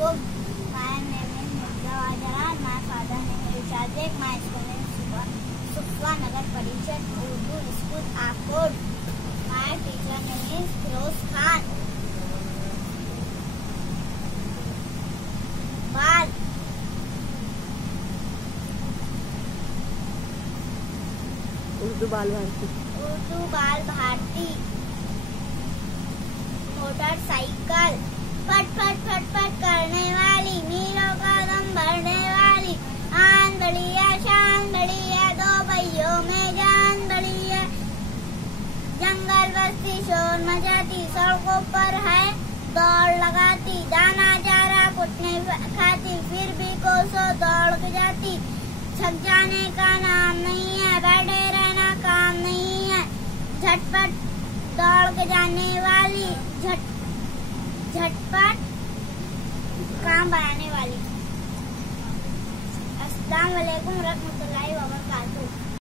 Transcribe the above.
Yakub. My name is Mirza Wajaran. My father name is Shadek. My school name is Sufwa Nagar Parishad Urdu School, Akod. My teacher name is Firoz Khan. बाल उर्दू बाल Bharti. Motorcycle फट फट फट फट करने वाली, मीलों का दम भरने वाली, आन बड़ी है शान बड़ी है, दो भाइयों में जान बड़ी है। जंगल बस्ती शोर मचाती, सड़कों पर है दौड़ लगाती, दाना चारा कुछ नहीं खाती, फिर भी कोसों दौड़ के जाती। थक जाने का नाम नहीं है, बैठे रहना काम नहीं है, झटपट दौड़ के जाने वाली, झटपट काम बनाने वाली। अस्सलाम वालेकुम रहमतुल्लाहि व बरकातुहू।